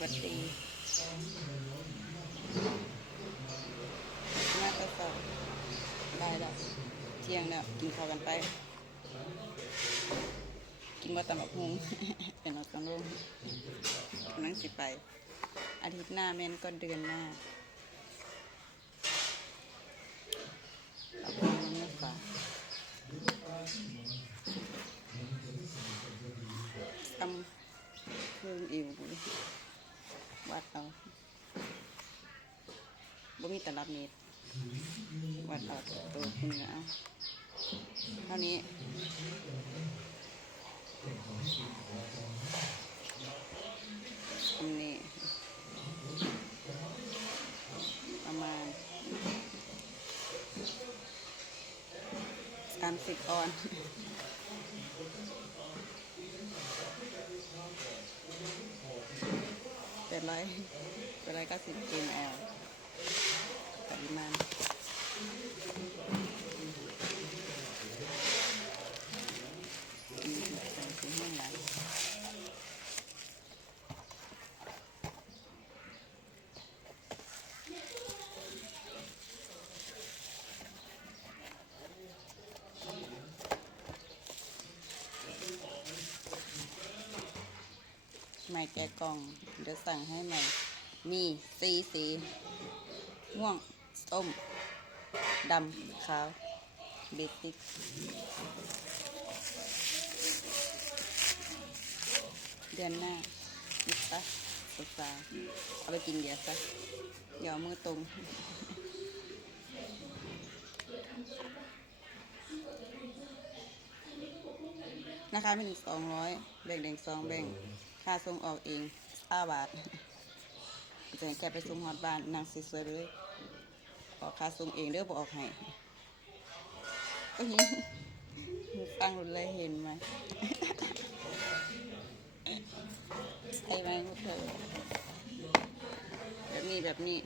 วัสดีน่าจะสอบได้แล้วเที่ยงแล้วกินข้าวกันไป กินว่าตำบักฮุงเป็นออกกำลังนั่งสิไป อาทิตย์หน้าแม่นก็เดือนหน้าเอาไปมันไม่ฝากทำเครื่องอิวบุวัดเอา มีตลับเมตรวัดเอาตัวคุณเอาเท่านี้อันนี้ประมาณสามสิบออนเป็นร้อยเป็นร้อยเก้าสิบ ml ปริมาณอืมใส่ถุงให้หลายใหม่แกะกล่อง เดี๋ยวสั่งให้ใหม่ มีสีสีม่วง ส้มดำขาวเบสิกเดือนหน้ายิบซะศึกษาเอาไปกินเดี๋ยวซะอย่าเอามือตรงนะคะเป็นสองร้อยแบ่งแดงสองแบ่งค่าส่งออกเองห้าบาทจะแกไปส่งฮอดบ้านนางสวยๆไปเลย ออกค่าส่งเองเด้อบอกให้ก็ยิงฟังรุนเลยเห็นไหมใช่ไหมพวกเธอแบบนี้แบบนี้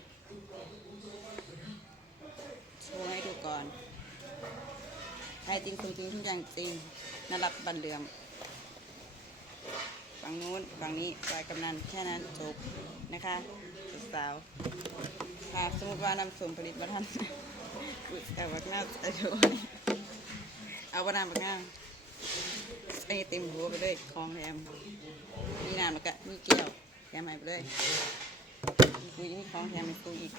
โชว์ให้ดูก่อนให้จริงตรงจริงทุกอย่างจริงน่ารับบันเหลือมฝั่งนู้นฝั่งนี้ปลายกำนันแค่นั้นจบนะคะสาว ๆหากสมมติว่านำส่งผลิตมาท่านแต่ว่าหน้าแต่โดยเอาว่านำบักหน้าใส่เต็มหัวไปเลยของแถมมีน้ำแล้วก็มีแก้วแถมให้ไปเลยมีคุยมีของแถมมีคุยอีก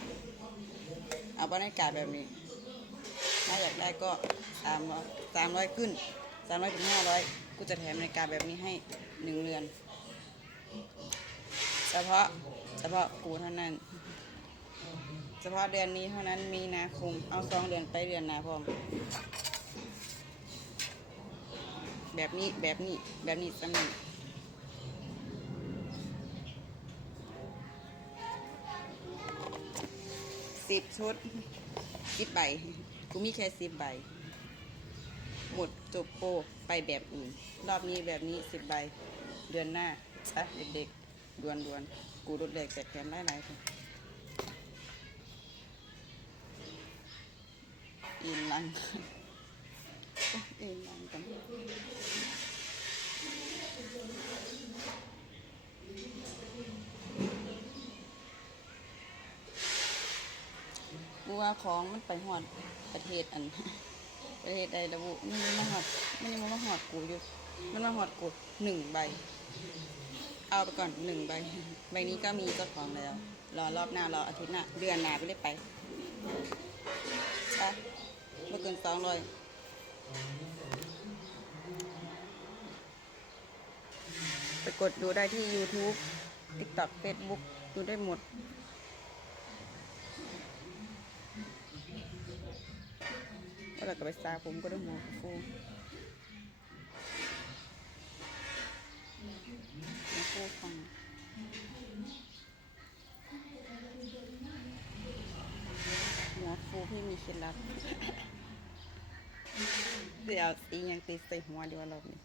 เอาบรรยากาศแบบนี้ ถ้าอยากได้ก็สามร้อยสามร้อยขึ้นสามร้อยถึงห้าร้อยกูจะแถมนาฬิกาแบบนี้ให้หนึ่งเรือน เฉพาะเฉพาะกูเท่านั้น เฉพาะเดือนนี้เท่านั้นมีนาคม เอาสองเดือนไปเดือนหนาพร้อม แบบนี้แบบนี้แบบนี้สำนึกสิบชุดสิบใบกูมีแค่สิบใบ หมดจบโปรไปแบบอื่น รอบนี้แบบนี้สิบใบ เดือนหน้าอะเด็กๆดวนๆ กูรถแรกแจกแถมหลายๆคน อินลังอินลังกันว่าของมันไปหอดประเทศอัน ประเทศใดระบุมันมาหอดมันยังมาหอดกูอยู่มันมาหอดกูหนึ่งใบ เอาไปก่อนหนึ่งใบ ใบนี้ก็มีเจ้าของแล้ว รอรอบหน้ารออาทิตย์หน้าเดือนหน้าไปเลยไปใช่ไม่ เกินสองร้อยไปกดดูได้ที่ YouTube TikTok Facebook ดูได้หมด แล้วเราก็ไปซาผมก็ได้หัวฟูหัวฟูฟังหัวฟูพี่มีเคล็ดลับ เดี๋ยวเอาสียังติดใส่หัวดีว่ารอบนี้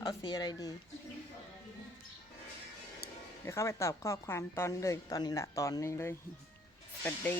เอาสีอะไรดี เดี๋ยวเข้าไปตอบข้อความตอนเลยตอนนี้แหละตอนนี้เลยสวัสดี